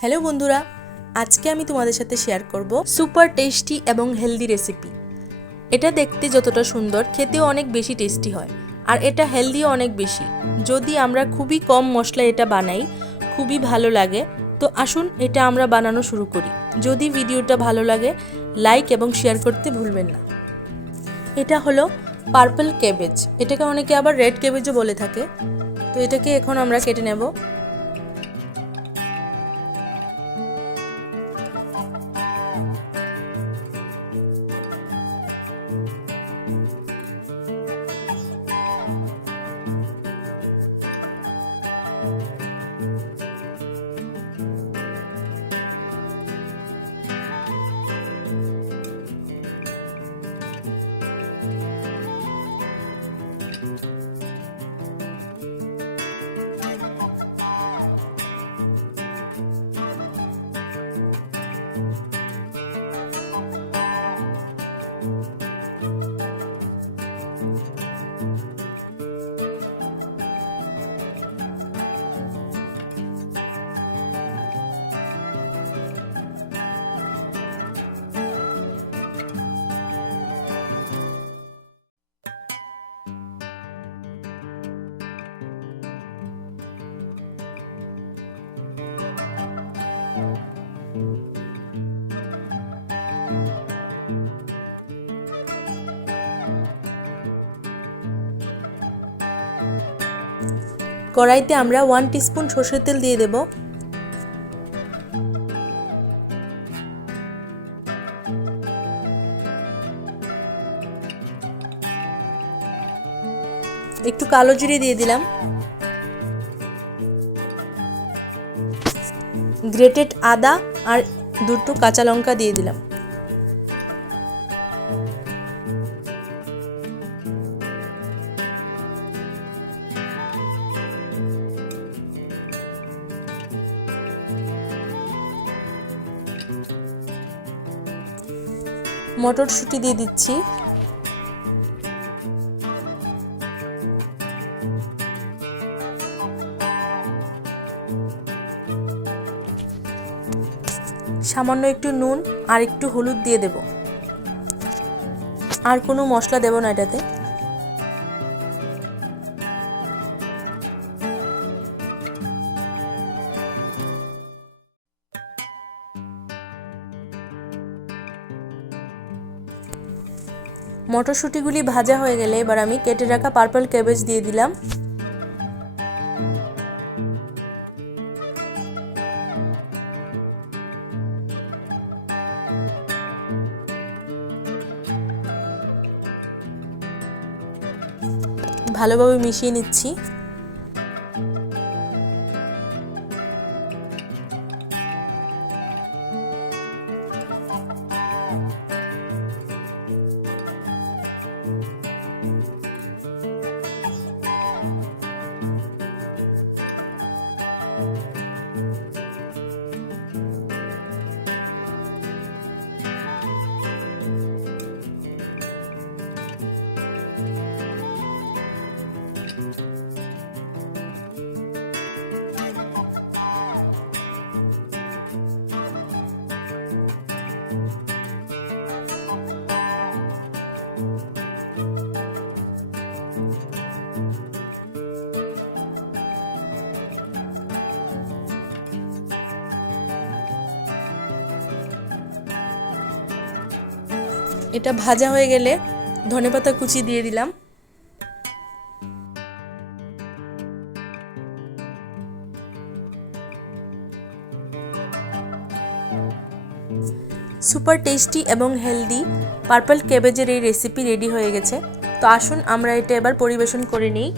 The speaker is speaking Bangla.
हेलो बंधुरा आज के आमी तुम्हारे साथे शेयर करब सुपर टेस्टी एवं हेल्दी रेसिपि। एटा देखते जतटा सुंदर खेतेও अनेक बेशी टेस्टी हय और एटा हेल्दिও अनेक बेशी। यदि आमरा खूबी कम मशला एटा बानाई खूबी भालो लागे। तो आसुन एटा आमरा बानानो शुरू करी। यदि भिडियोटा भालो लागे लाइक एवं शेयर करते भूलबेन ना। एटा हलो पार्पल कैबेज, एटाके अनेके आबार रेड कैबेजও बोले थाके। तो एटाके एखन आमरा केटे नेब। कड़ाईते आमरा 1 टीस्पून सर्षेर तेल दिए देब। एकटू कालो जिरे दिए दिलाम। ग्रेटेड आदा और दुटो काँचा लंका दिए दिलाम। মটরশুঁটি দিয়ে দিচ্ছি। সামান্য একটু নুন আর একটু হলুদ দিয়ে দেব। আর কোনো মশলা দেব না এটাতে। মটরশুঁটিগুলি ভাজা হয়ে গেলে এবার আমি কেটে রাখা পার্পল ক্যাবেজ দিয়ে দিলাম। ভালোভাবে মিশিয়ে নিচ্ছি। এটা ভাজা হয়ে গেলে ধনেপাতা কুচি দিয়ে দিলাম। সুপার টেস্টি এবং হেলদি পার্পল ক্যাবেজের এই রেসিপি রেডি হয়ে গেছে। তো আসুন আমরা এটা এবার পরিবেশন করে নিই।